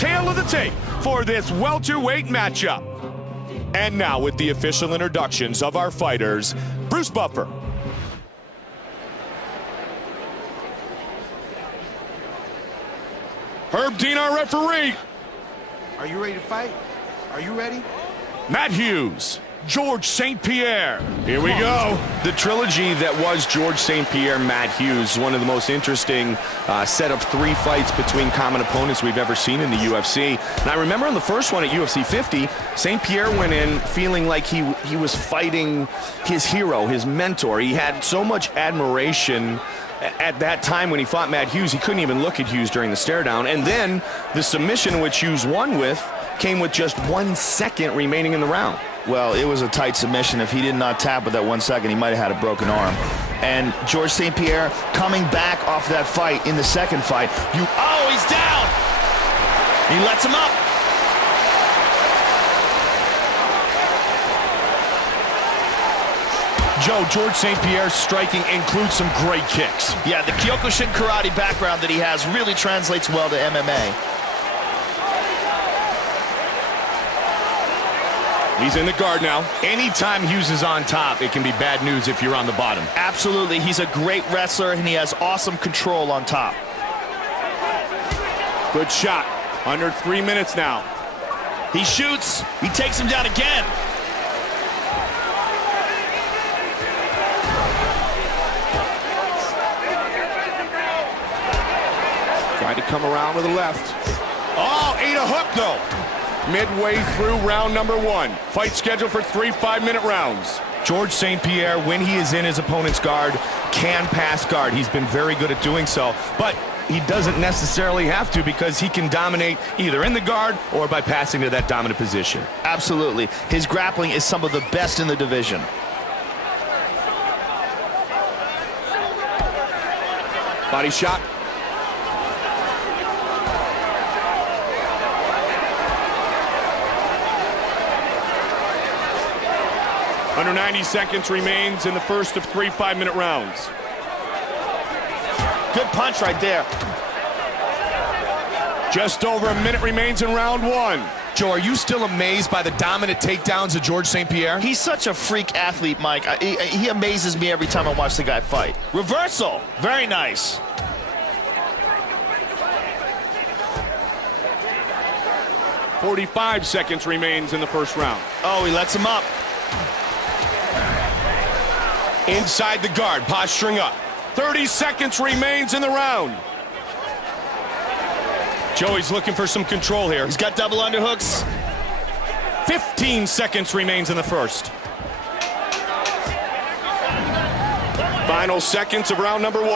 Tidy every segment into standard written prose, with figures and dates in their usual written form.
tale of the tape for this welterweight matchup. And now with the official introductions of our fighters, Bruce Buffer. Herb Dean, our referee. Are you ready to fight? Are you ready? Matt Hughes, George St. Pierre. Here we go. The trilogy that was George St. Pierre, Matt Hughes, one of the most interesting set of 3 fights between common opponents we've ever seen in the UFC. And I remember in the first one at UFC 50, St. Pierre went in feeling like he was fighting his hero, his mentor. He had so much admiration at that time when he fought Matt Hughes. He couldn't even look at Hughes during the stare down. And then the submission which Hughes won with came with just 1 second remaining in the round. Well, it was a tight submission. If he did not tap with that 1 second, he might have had a broken arm. And George St. Pierre coming back off that fight in the second fight. Oh, he's down! He lets him up. Joe, George St. Pierre's striking includes some great kicks. Yeah, the Kyokushin karate background that he has really translates well to MMA. He's in the guard now. Anytime Hughes is on top, it can be bad news if you're on the bottom. Absolutely. He's a great wrestler, and he has awesome control on top. Good shot. Under 3 minutes now. He shoots. He takes him down again. Tried to come around with the left. Oh, ate a hook, though. Midway through round number 1. Fight scheduled for 3 5-minute rounds. George St. Pierre, when he is in his opponent's guard, can pass guard. He's been very good at doing so, but he doesn't necessarily have to because he can dominate either in the guard or by passing to that dominant position. Absolutely. His grappling is some of the best in the division. Body shot. Under 90 seconds remains in the first of 3 5-minute rounds. Good punch right there. Just over a minute remains in round 1. Joe, are you still amazed by the dominant takedowns of George St. Pierre? He's such a freak athlete, Mike. He amazes me every time I watch the guy fight. Reversal. Very nice. .45 seconds remains in the first round. Oh, he lets him up. Inside the guard, posturing up. 30 seconds remains in the round. Joey's looking for some control here. He's got double underhooks. 15 seconds remains in the first. Final seconds of round number 1.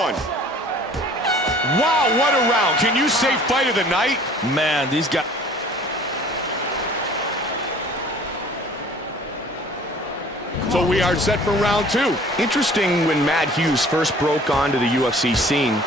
Wow, what a round. Can you say fight of the night? Man, these guys... So we are set for round 2. Interesting, when Matt Hughes first broke onto the UFC scene,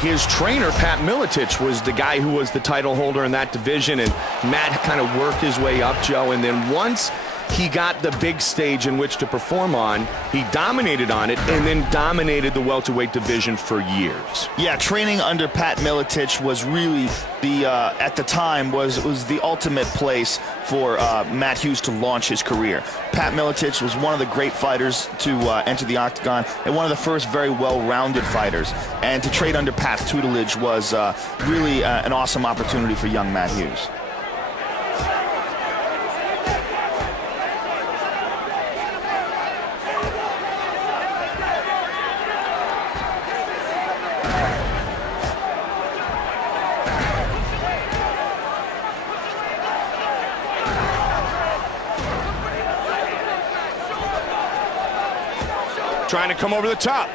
his trainer, Pat Miletich, was the guy who was the title holder in that division, and Matt kind of worked his way up, Joe, and then once he got the big stage in which to perform on, he dominated on it and then dominated the welterweight division for years. Yeah, training under Pat Miletich was really the, at the time, was the ultimate place for Matt Hughes to launch his career. Pat Miletich was one of the great fighters to enter the octagon and one of the first very well-rounded fighters. And to trade under Pat's tutelage was really an awesome opportunity for young Matt Hughes. Trying to come over the top.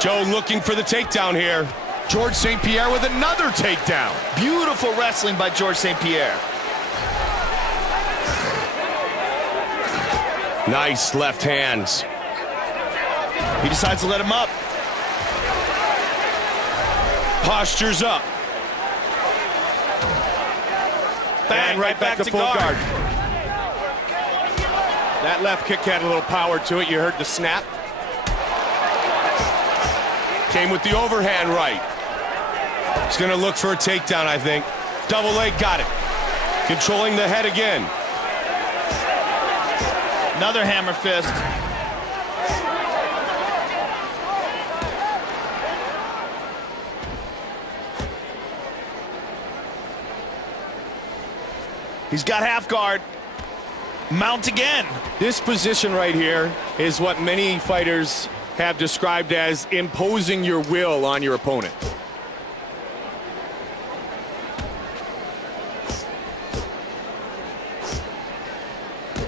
Joe looking for the takedown here. George St. Pierre with another takedown. Beautiful wrestling by George St. Pierre. Nice left hands. He decides to let him up. Postures up. Bang, right back to full guard. That left kick had a little power to it. You heard the snap. Came with the overhand right. He's going to look for a takedown, I think. Double leg, got it. Controlling the head again. Another hammer fist. He's got half guard. Mount again. This position right here is what many fighters have described as imposing your will on your opponent.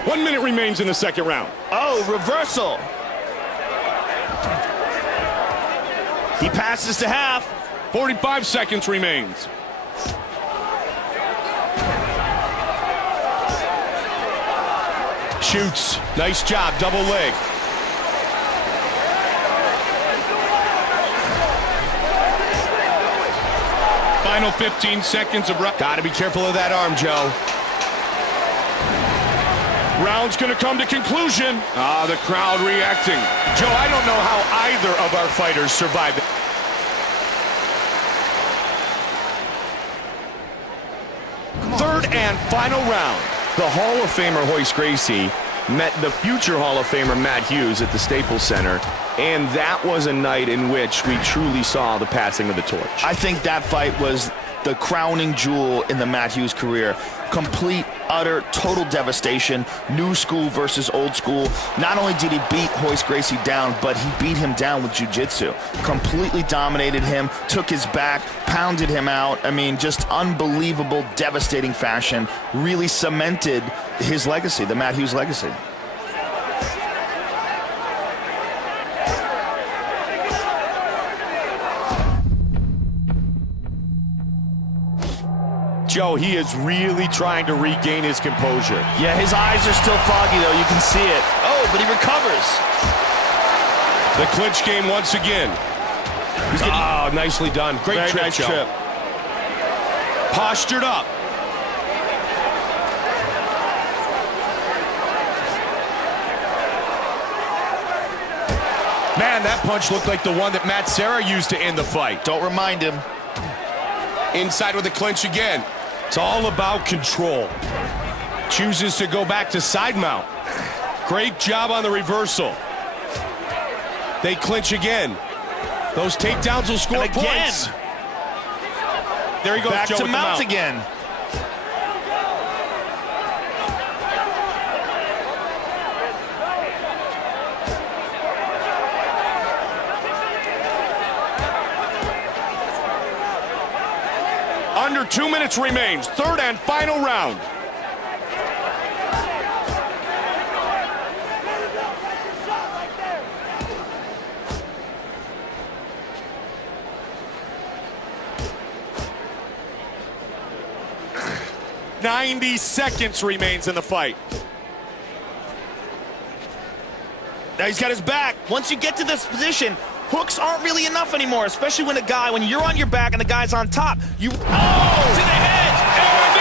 One minute remains in the second round. Oh, reversal. He passes to half. 45 seconds remains. Shoots. Nice job. Double leg. Final 15 seconds of round. Got to be careful of that arm, Joe. Round's going to come to conclusion. The crowd reacting. Joe, I don't know how either of our fighters survived. Third and final round. The Hall of Famer Royce Gracie met the future Hall of Famer Matt Hughes at the Staples Center, and that was a night in which we truly saw the passing of the torch. I think that fight was the crowning jewel in the Matt Hughes career. Complete, utter, total devastation. New school versus old school. Not only did he beat Royce Gracie down, but he beat him down with jiu-jitsu. Completely dominated him, took his back, pounded him out. I mean, just unbelievable, devastating fashion. Really cemented his legacy, the Matt Hughes legacy. Joe, he is really trying to regain his composure. Yeah, his eyes are still foggy, though. You can see it. Oh, but he recovers. The clinch game once again. Oh, nicely done. Great Very trip, nice Joe. trip. Postured up. Man, that punch looked like the one that Matt Serra used to end the fight. Don't remind him. Inside with the clinch again. It's all about control. Chooses to go back to side mount. Great job on the reversal. They clinch again. Those takedowns will score points. There he goes, Back Joe, to with the mount again. Under 2 minutes remains. Third and final round. "90 seconds remains in the fight. Now he's got his back. Once you get to this position, hooks aren't really enough anymore, especially when you're on your back and the guy's on top. To the head!